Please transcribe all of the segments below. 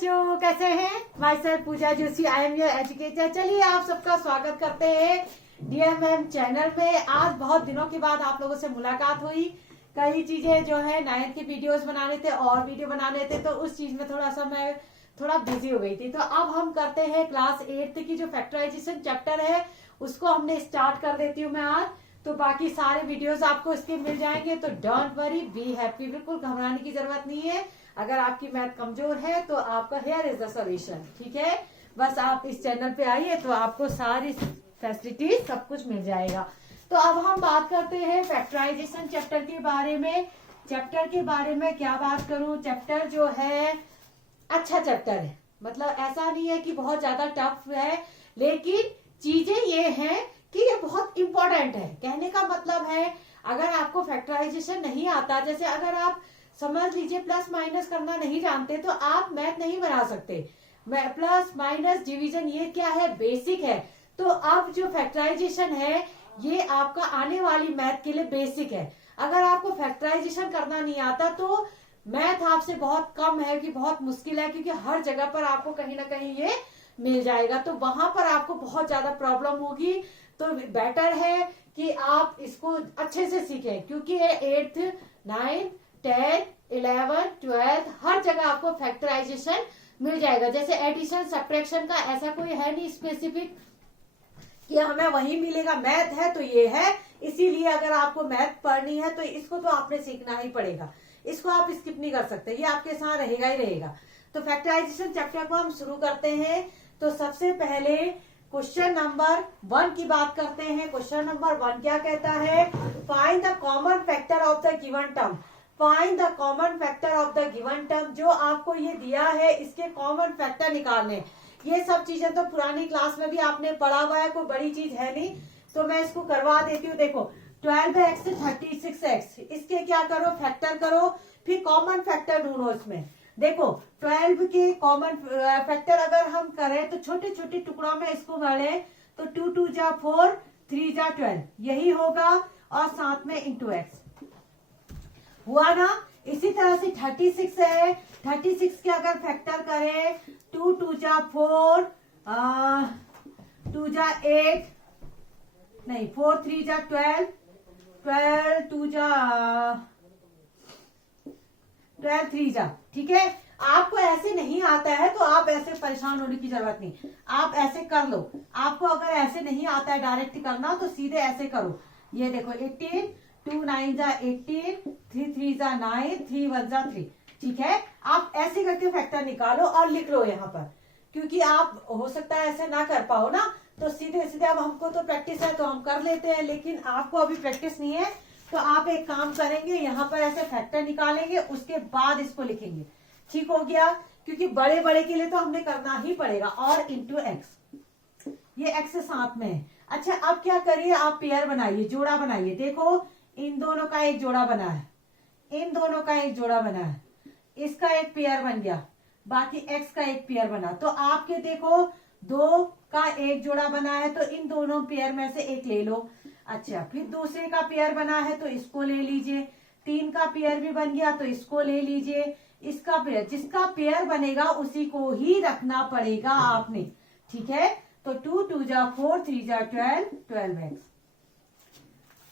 बच्चों, कैसे हैं? Myself Pooja Joshi, I am your educator. चलिए आप सबका स्वागत करते हैं डीएमएम चैनल में। आज बहुत दिनों के बाद आप लोगों से मुलाकात हुई। कई चीजें जो है 9th की वीडियोस बनाने थे और वीडियो बनाने थे, तो उस चीज में थोड़ा बिजी हो गई थी। तो अब हम करते हैं क्लास 8th की जो फैक्टराइजेशन चैप्टर है उसको हमने स्टार्ट कर देती हूँ मैं आज। तो बाकी सारे वीडियोस आपको इसके मिल जाएंगे, तो डोंट वरी, बी हैप्पी। बिल्कुल घबराने की जरूरत नहीं है। अगर आपकी मैथ कमजोर है तो आपका हेयर इज द सॉल्यूशन, ठीक है। बस आप इस चैनल पे आइए तो आपको सारी फैसिलिटीज सब कुछ मिल जाएगा। तो अब हम बात करते हैं फैक्टराइजेशन चैप्टर के बारे में। चैप्टर के बारे में क्या बात करूं? चैप्टर जो है अच्छा चैप्टर है, मतलब ऐसा नहीं है कि बहुत ज्यादा टफ है, लेकिन चीजें ये हैं कि ये बहुत इंपॉर्टेंट है। कहने का मतलब है, अगर आपको फैक्टराइजेशन नहीं आता, जैसे अगर आप समझ लीजिए प्लस माइनस करना नहीं जानते तो आप मैथ नहीं बना सकते। प्लस माइनस डिवीजन ये क्या है? बेसिक है। तो अब जो फैक्टराइजेशन है ये आपका आने वाली मैथ के लिए बेसिक है। अगर आपको फैक्टराइजेशन करना नहीं आता तो मैथ आपसे बहुत कम है कि बहुत मुश्किल है, क्योंकि हर जगह पर आपको कहीं ना कहीं ये मिल जाएगा। तो वहां पर आपको बहुत ज्यादा प्रॉब्लम होगी। तो बेटर है कि आप इसको अच्छे से सीखें, क्योंकि ये 8th 9th 10th 11th 12th हर जगह आपको फैक्टराइजेशन मिल जाएगा। जैसे एडिशन सब्ट्रैक्शन का ऐसा कोई है नहीं स्पेसिफिक कि हमें वही मिलेगा। मैथ है तो ये है, इसीलिए अगर आपको मैथ पढ़नी है तो इसको तो आपने सीखना ही पड़ेगा। इसको आप स्किप नहीं कर सकते, ये आपके साथ रहेगा ही रहेगा। तो फैक्टराइजेशन चैप्टर को हम शुरू करते हैं। तो सबसे पहले क्वेश्चन नंबर 1 की बात करते हैं। क्वेश्चन नंबर 1 क्या कहता है? Find the common factor of the given term. Find the common factor of the given term. जो आपको ये दिया है इसके कॉमन फैक्टर निकालने। ये सब चीजें तो पुरानी क्लास में भी आपने पढ़ा हुआ है, कोई बड़ी चीज है नहीं, तो मैं इसको करवा देती हूँ। देखो 12x 36x, इसके क्या करो? फैक्टर करो, फिर कॉमन फैक्टर ढूंढो इसमें। देखो 12 के कॉमन फैक्टर अगर हम करें तो छोटे छोटे टुकड़ों में इसको बढ़े तो 2 2 जा 4, 3 जा 12 यही होगा, और साथ में इंटू एक्स हुआ ना। इसी तरह से 36 है, 36 के अगर फैक्टर करें 2 2 जा 4, 2 जा 8, नहीं 4 3 जा 12, 12 2 जा 12 3 जा, ठीक है। आपको ऐसे नहीं आता है तो आप ऐसे परेशान होने की जरूरत नहीं, आप ऐसे कर लो। आपको अगर ऐसे नहीं आता है डायरेक्ट करना तो सीधे ऐसे करो। ये देखो 18, 2 9 जा 18, 3 3 जा 9, 3 1 जा 3, ठीक है। आप ऐसे करके फैक्टर निकालो और लिख लो यहाँ पर, क्योंकि आप हो सकता है ऐसे ना कर पाओ ना, तो सीधे सीधे अब हमको तो प्रैक्टिस है तो हम कर लेते हैं, लेकिन आपको अभी प्रैक्टिस नहीं है। तो आप एक काम करेंगे, यहाँ पर ऐसे फैक्टर निकालेंगे, उसके बाद इसको लिखेंगे, ठीक हो गया। क्योंकि बड़े बड़े के लिए तो हमने करना ही पड़ेगा। और इंटू एक्स, ये एक्स साथ में है। अच्छा अब क्या करिए, आप पेयर बनाइए, जोड़ा बनाइए। देखो इन दोनों का एक जोड़ा बना है, इन दोनों का एक जोड़ा बना है, इसका एक पेयर बन गया, बाकी एक्स का एक पेयर बना। तो आपके देखो 2 का एक जोड़ा बना है तो इन दोनों पेयर में से एक ले लो। अच्छा फिर दूसरे का पेयर बना है तो इसको ले लीजिए, 3 का पेयर भी बन गया तो इसको ले लीजिए। इसका पेयर, जिसका पेयर बनेगा उसी को ही रखना पड़ेगा आपने, ठीक है। तो 2 2 जा 4, 3 जा 12, 12x।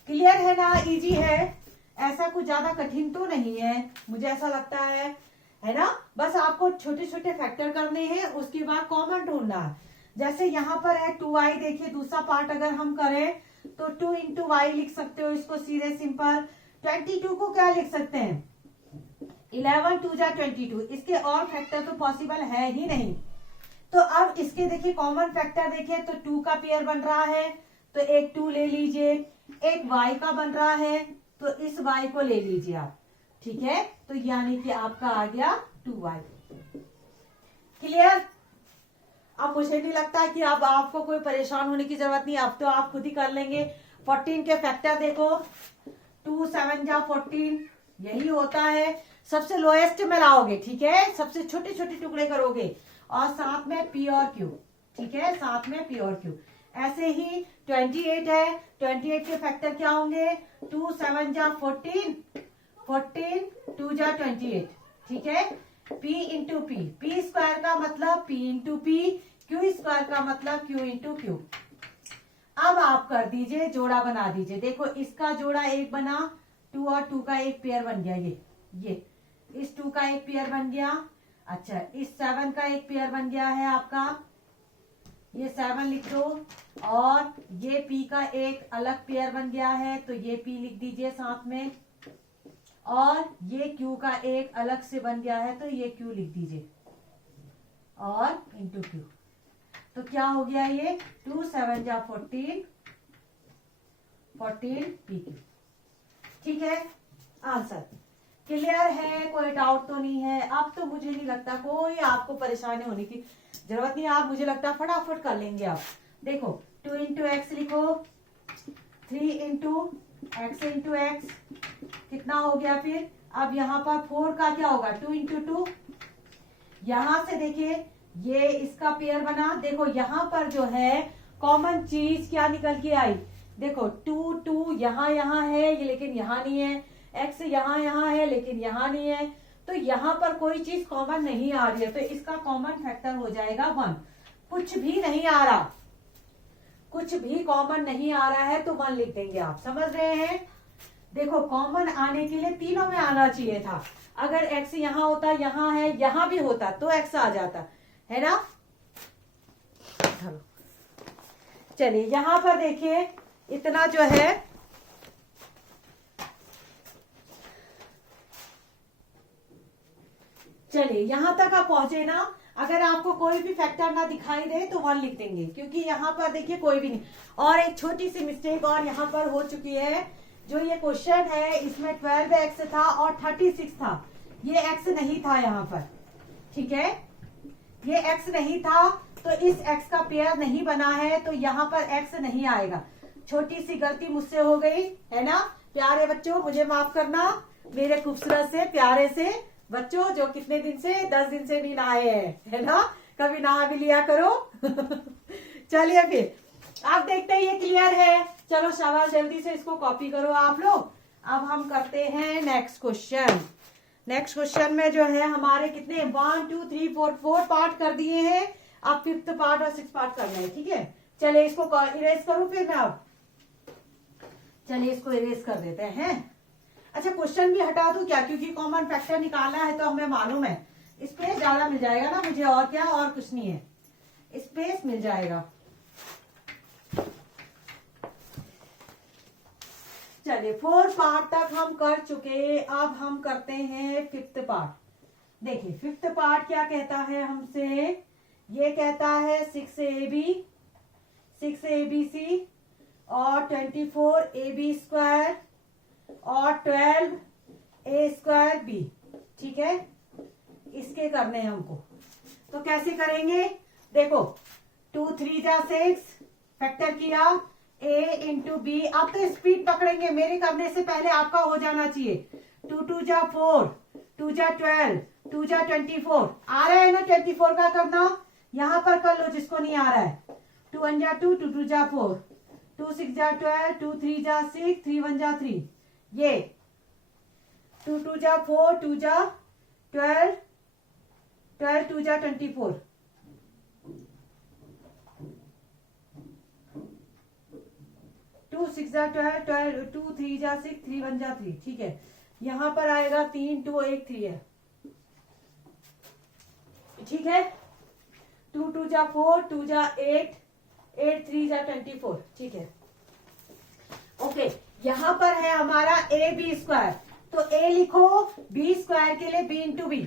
क्लियर है ना? इजी है, ऐसा कुछ ज्यादा कठिन तो नहीं है, मुझे ऐसा लगता है ना। बस आपको छोटे छोटे फैक्टर करने हैं, उसके बाद कॉमन ढूंढना है। जैसे यहाँ पर है 2y, देखिए दूसरा पार्ट अगर हम करें तो 2 इंटू वाई लिख सकते हो इसको सीधे सिंपल। 22 को क्या लिख सकते हैं? 11 2 जा 22, इसके और फैक्टर तो पॉसिबल है ही नहीं। तो अब इसके देखिए कॉमन फैक्टर देखिए, तो 2 का पेयर बन रहा है तो एक 2 ले लीजिए, एक y का बन रहा है तो इस y को ले लीजिए आप, ठीक है। तो यानी कि आपका आ गया 2y। क्लियर? अब मुझे नहीं लगता कि अब आपको कोई परेशान होने की जरूरत नहीं, अब तो आप खुद ही कर लेंगे। 14 के फैक्टर देखो, 2 7 जा 14 यही होता है। सबसे लोएस्ट में लाओगे, ठीक है, सबसे छोटे छोटे टुकड़े करोगे, और साथ में p और q, ठीक है, साथ में p और q। ऐसे ही 28 है, 28 के फैक्टर क्या होंगे? 2 7 जा 14, 14 2 जा 28, ठीक है। P into P, P square का मतलब P into P, Q square का मतलब Q इंटू क्यू। अब आप कर दीजिए, जोड़ा बना दीजिए। देखो इसका जोड़ा एक बना, 2 और 2 का एक पेयर बन गया, ये इस 2 का एक पेयर बन गया। अच्छा, इस 7 का एक पेयर बन गया है आपका, ये 7 लिख दो। और ये P का एक अलग पेयर बन गया है, तो ये P लिख दीजिए साथ में। और ये Q का एक अलग से बन गया है, तो ये Q लिख दीजिए, और इंटू Q। तो क्या हो गया ये 2 7 जा 14, 14 PQ। ठीक है, आंसर क्लियर है, कोई डाउट तो नहीं है। अब तो मुझे नहीं लगता कोई आपको परेशानी होने की जरूरत नहीं, आप मुझे लगता है फटाफट कर लेंगे आप। देखो 2 इंटू एक्स लिखो, 3 इंटू एक्स कितना हो गया फिर। अब यहाँ पर 4 का क्या होगा, 2 इंटू 2। यहां से देखिए ये इसका पेयर बना। देखो यहाँ पर जो है कॉमन चीज क्या निकल के आई, देखो 2 2 यहाँ है ये, लेकिन यहाँ नहीं है। x यहाँ है लेकिन यहाँ नहीं है। तो यहाँ पर कोई चीज कॉमन नहीं आ रही है, तो इसका कॉमन फैक्टर हो जाएगा 1। कुछ भी नहीं आ रहा, कुछ भी कॉमन नहीं आ रहा है तो 1 लिख देंगे आप, समझ रहे हैं। देखो कॉमन आने के लिए तीनों में आना चाहिए था। अगर x यहाँ होता, यहाँ है, यहाँ भी होता तो x आ जाता है ना। चलिए यहाँ पर देखिए इतना जो है, चलिए यहां तक आप पहुंचे ना। अगर आपको कोई भी फैक्टर ना दिखाई दे तो 1 लिख देंगे, क्योंकि यहाँ पर देखिए कोई भी नहीं। और एक छोटी सी मिस्टेक और यहाँ पर हो चुकी है, जो ये क्वेश्चन है इसमें 12x था और 36 था, ये x नहीं था यहाँ पर। ठीक है, ये x नहीं था, तो इस x का पेयर नहीं बना है, तो यहाँ पर x नहीं आएगा। छोटी सी गलती मुझसे हो गई है ना प्यारे बच्चों, मुझे माफ करना, मेरे खूबसूरत से प्यारे से बच्चों जो कितने दिन से 10 दिन से नहीं नहाए हैं, है ना। कभी नहा भी लिया करो। चलिए फिर आप देखते हैं ये क्लियर है। चलो शाबाश, जल्दी से इसको कॉपी करो आप लोग। अब हम करते हैं नेक्स्ट क्वेश्चन। नेक्स्ट क्वेश्चन में जो है हमारे कितने 1 2 3 4 पार्ट कर दिए हैं। अब 5th पार्ट और 6th पार्ट करना है। ठीक है, चलिए इसको इरेज करूं फिर मैं। अब चलिए इसको इरेज कर देते हैं। अच्छा, क्वेश्चन भी हटा दूं क्या, क्योंकि कॉमन फैक्टर निकालना है तो हमें मालूम है स्पेस ज्यादा मिल जाएगा ना मुझे, और क्या, और कुछ नहीं है, स्पेस मिल जाएगा। चलिए 4 पार्ट तक हम कर चुके, अब हम करते हैं 5th पार्ट। देखिए 5th पार्ट क्या कहता है हमसे, ये कहता है 6abc और 24ab स्क्वायर और 12a स्क्वायर b। ठीक है, इसके करने हैं हमको, तो कैसे करेंगे। देखो 2 3 जा 6 फैक्टर किया, a इंटू बी। अब तो स्पीड पकड़ेंगे, मेरे करने से पहले आपका हो जाना चाहिए। 2 2 जा 4, 2 जा 12, 2 जा 24। आ रहा है ना 24 का करना, यहां पर कर लो जिसको नहीं आ रहा है। 2 1 जा 2, 2 2 जा 4, 2 6 जा 12, 2 3 जा 6, 3 1 जा 3। ये 2 2 जा 4, 2 जा 12, 12 2 जा 24, 2 6 जा 12, 12 2 3 जा 6, 3 1 जा 3। ठीक है, यहां पर आएगा 3 2 1 3 है। ठीक है, 2 2 जा 4, 2 जा 8, 8 3 जा 24। ठीक है, ओके। यहां पर है हमारा ए बी स्क्वायर, तो ए लिखो, बी स्क्वायर के लिए बी इंटू बी।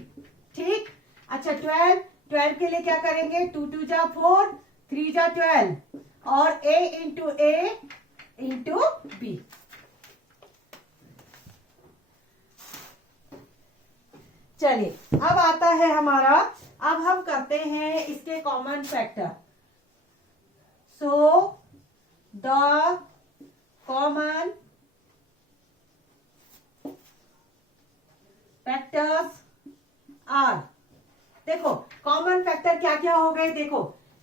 ठीक, अच्छा 12 के लिए क्या करेंगे, 2 2 जा 4, 3 जा 12 और ए इंटू बी। चलिए अब आता है हमारा, अब हम करते हैं इसके common factor. So the common factors are. देखो कॉमन फैक्टर क्या क्या हो गए, देखो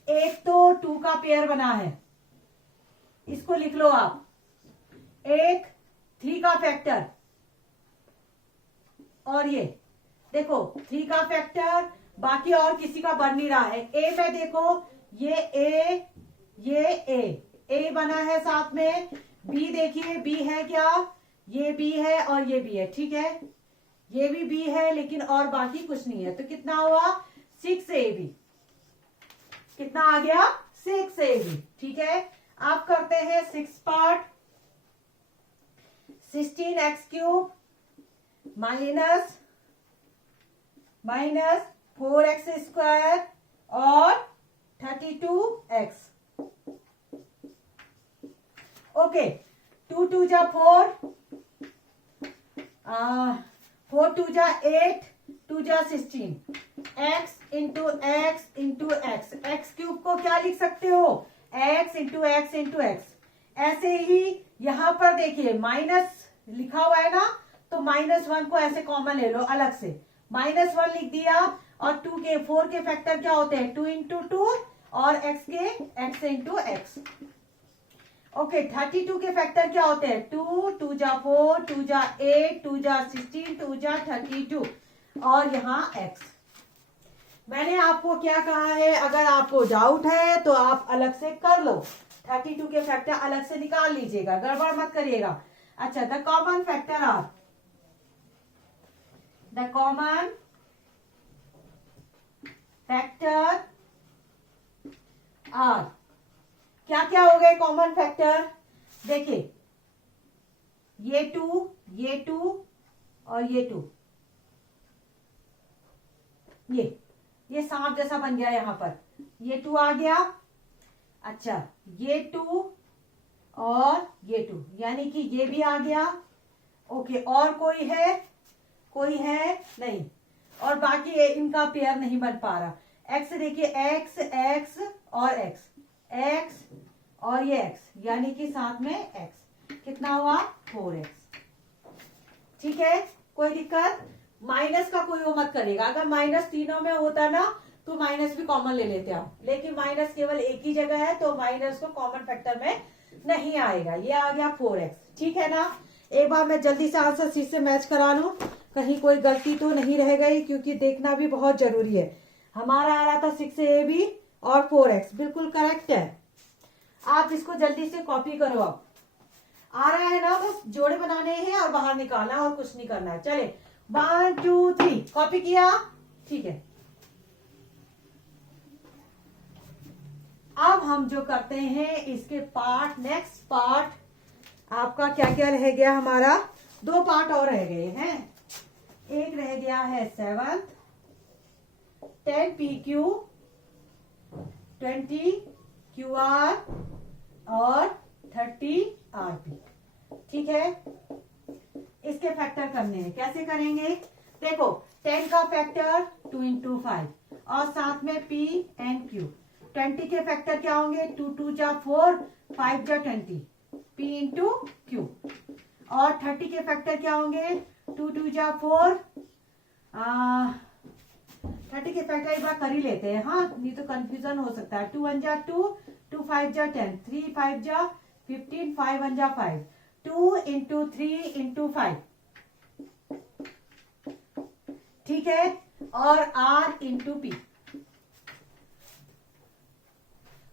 एक तो 2 का पेयर बना है, इसको लिख लो आप। एक 3 का फैक्टर और ये देखो 3 का फैक्टर बाकी और किसी का बन नहीं रहा है। ए में देखो ये ए बना है, साथ में बी देखिए, बी है क्या, ये बी है और ये बी है, ठीक है, ये भी बी है लेकिन और बाकी कुछ नहीं है। तो कितना हुआ 6ab, कितना आ गया 6ab, ठीक है। आप करते हैं 6 पार्ट, 16x³ माइनस 4x² और 32x। ओके, 2 2 जा 4, 4 2 जा 8, 2 जा 16, x इंटू x³ को क्या लिख सकते हो, x इंटू x। ऐसे ही यहां पर देखिए माइनस लिखा हुआ है ना, तो -1 को ऐसे कॉमन ले लो अलग से, -1 लिख दिया। और 4 के फैक्टर क्या होते हैं, 2 इंटू 2 और x इंटू x। ओके, 32 के फैक्टर क्या होते हैं, 2 2 जा 4, 2 जा 8, 2 जा 16, 2 जा 32 और यहाँ x। मैंने आपको क्या कहा है, अगर आपको डाउट है तो आप अलग से कर लो, 32 के फैक्टर अलग से निकाल लीजिएगा, गड़बड़ मत करिएगा। अच्छा, the common factor are, the common factor are, क्या क्या हो गए कॉमन फैक्टर, देखिए ये 2 और ये 2, ये सांप जैसा बन गया यहां पर, ये 2 आ गया। अच्छा, ये 2 और ये 2, यानी कि ये भी आ गया। ओके, और कोई है नहीं, और बाकी इनका पेयर नहीं बन पा रहा। एक्स देखिए, x और x और ये x, यानी कि साथ में x, कितना हुआ 4x, ठीक है। कोई दिक्कत, माइनस का कोई वो मत करेगा, अगर माइनस तीनों में होता ना तो माइनस भी कॉमन ले लेते हम, लेकिन माइनस केवल एक ही जगह है तो माइनस को कॉमन फैक्टर में नहीं आएगा। ये आ गया 4x, ठीक है ना। एक बार मैं जल्दी से आंसर शीट से मैच करा लूं, कहीं कोई गलती तो नहीं रह गई, क्योंकि देखना भी बहुत जरूरी है। हमारा आ रहा था 6ab और 4x, बिल्कुल करेक्ट है। आप इसको जल्दी से कॉपी करो, अब आ रहा है ना, बस जोड़े बनाने हैं और बाहर निकालना और कुछ नहीं करना है। चले 1 2 3, कॉपी किया, ठीक है। अब हम जो करते हैं इसके पार्ट, नेक्स्ट पार्ट आपका क्या क्या रह गया, हमारा 2 पार्ट और रह गए हैं। एक रह गया है 7th, 10 PQ, 20 QR और 30 RP, ठीक है। इसके फैक्टर करने हैं, कैसे करेंगे, देखो 10 का फैक्टर 2 इंटू 5 और साथ में P एंड Q। 20 के फैक्टर क्या होंगे, 2 2 जा 4, 5 जा 20, P इंटू Q। और 30 के फैक्टर क्या होंगे, 2 2 जा 4, 30 के फैक्टर एक बार कर ही लेते हैं, हाँ, नहीं तो कंफ्यूजन हो सकता है। 2 1 जा 2, 2 5 जा 10, 3 5 जा 15, 5 1 जा 5, 2 इंटू 3 इंटू 5, ठीक है। और R into P।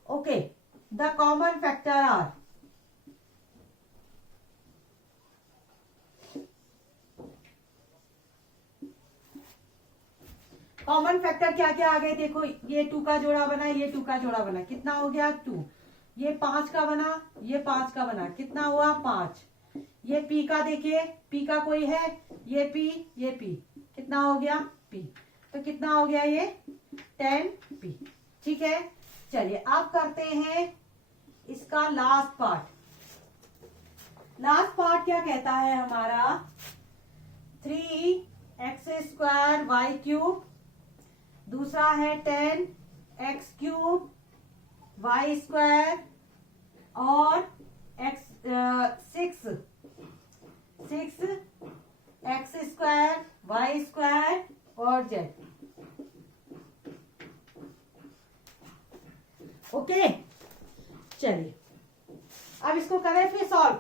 Okay, the common factor are, common factor क्या क्या आ गए, देखो ये 2 का जोड़ा बना, ये 2 का जोड़ा बना, कितना हो गया 2। ये 5 का बना, ये 5 का बना, कितना हुआ 5। ये P का देखिए, P का कोई है, ये P, कितना हो गया P, तो कितना हो गया ये 10P, ठीक है। चलिए अब करते हैं इसका लास्ट पार्ट। लास्ट पार्ट क्या कहता है हमारा, 3x² y³, दूसरा है 10x³ y² और 6x² y² और z। ओके, चलिए अब इसको करें फिर सॉल्व।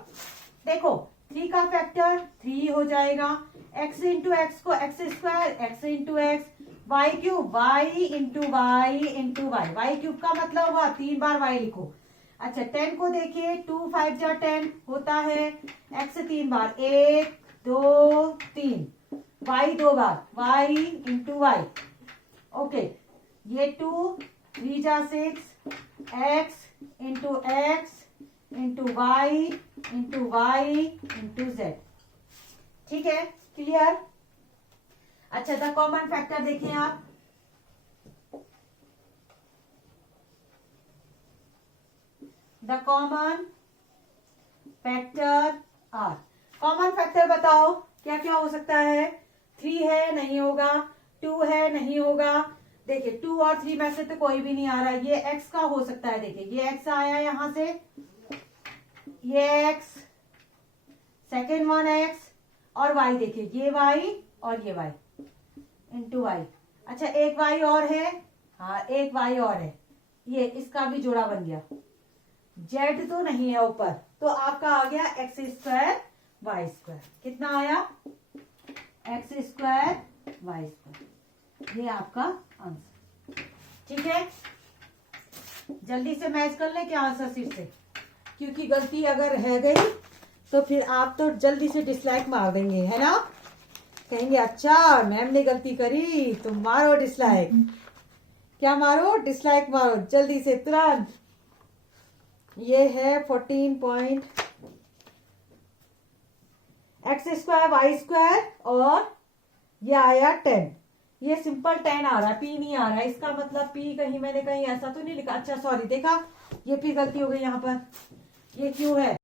देखो 3 का फैक्टर 3 हो जाएगा, एक्स इंटू एक्स को x square, x into x, y cube, y into y into y, y cube का मतलब हुआ 3 बार वाई लिखो। अच्छा 10 को देखिए, 2 5 जा 10 होता है, एक्स 3 बार, 1 2 3, वाई 2 बार, वाई इंटू वाई। ओके, ये 2 3 जा 6, x into y into z. ठीक है, क्लियर। अच्छा, द कॉमन फैक्टर देखिए आप, the common factor are. Common factor बताओ क्या क्या हो सकता है। 3 है, नहीं होगा। 2 है, नहीं होगा। देखिए 2 और 3 में से तो कोई भी नहीं आ रहा। ये x का हो सकता है, देखिए ये x आया यहां से, ये x, सेकेंड वन x, और y देखिए ये y और ये y इंटू y। अच्छा एक y और है, हाँ एक y और है, ये इसका भी जोड़ा बन गया। z तो नहीं है ऊपर, तो आपका आ गया एक्स स्क्वायर वाई स्क्वायर। कितना आया, एक्स स्क्वायर वाई स्क्वायर, ये आपका आंसर। ठीक है, जल्दी से मैच कर ले क्या आंसर शीट से, क्योंकि गलती अगर है गई तो फिर आप तो जल्दी से डिसलाइक मार देंगे, है ना। कहेंगे अच्छा मैम ने गलती करी, तुम मारो डिसलाइक। क्या मारो, डिसलाइक मारो जल्दी से तुरंत। ये है 14 एक्स स्क्वायर वाई स्क्वायर, और ये आया 10। ये सिंपल 10 आ रहा है, पी नहीं आ रहा है। इसका मतलब पी कहीं मैंने कहीं ऐसा तो नहीं लिखा। अच्छा सॉरी, देखा ये फिर गलती हो गई यहाँ पर, ये क्यू है।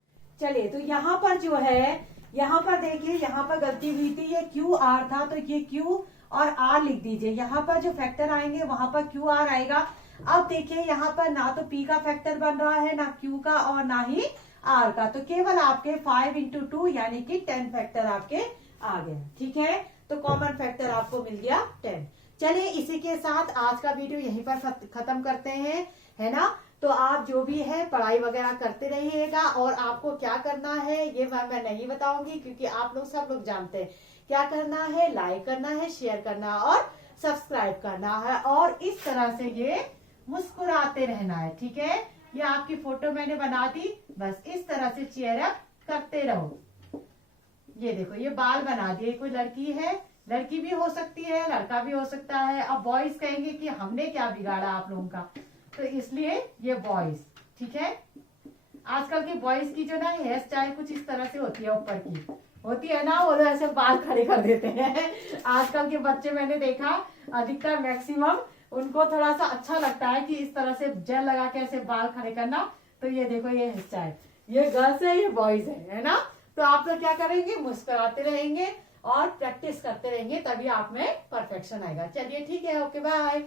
चलिए तो यहाँ पर जो है, यहाँ पर देखिए यहाँ पर गलती हुई थी, ये क्यू आर था, तो ये क्यू और आर लिख दीजिए। यहाँ पर जो फैक्टर आएंगे वहां पर क्यू आर आएगा। अब देखिए यहाँ पर ना तो पी का फैक्टर बन रहा है, ना क्यू का, और ना ही आर का, तो केवल आपके 5 इंटू 2 यानी कि 10 फैक्टर आपके आ गए। ठीक है, तो कॉमन फैक्टर आपको मिल गया 10। चलिए इसी के साथ आज का वीडियो यहीं पर खत्म करते हैं, है ना। तो आप जो भी है पढ़ाई वगैरह करते रहिएगा, और आपको क्या करना है ये मैं नहीं बताऊंगी, क्योंकि आप लोग सब लोग जानते हैं क्या करना है। लाइक करना है, शेयर करना और सब्सक्राइब करना है, और इस तरह से ये मुस्कुराते रहना है। ठीक है, ये आपकी फोटो मैंने बना दी, बस इस तरह से चीयर अप करते रहो। ये देखो ये बाल बना दिए, कोई लड़की है, लड़की भी हो सकती है, लड़का भी हो सकता है। अब बॉयज कहेंगे कि हमने क्या बिगाड़ा आप लोगों का, तो इसलिए ये बॉयज। ठीक है, आजकल के बॉयज की जो ना हेयर स्टाइल कुछ इस तरह से होती है, ऊपर की होती है ना, वो ऐसे बाल खड़े कर देते हैं। आजकल के बच्चे मैंने देखा अधिकतर मैक्सिमम उनको थोड़ा सा अच्छा लगता है कि इस तरह से जेल लगा के ऐसे बाल खड़े करना। तो ये देखो ये हेयर स्टाइल, ये गर्ल्स है, ये बॉयज है ना। तो आप लोग क्या करेंगे, मुस्कुराते रहेंगे और प्रैक्टिस करते रहेंगे, तभी आप में परफेक्शन आएगा। चलिए ठीक है, ओके बाय।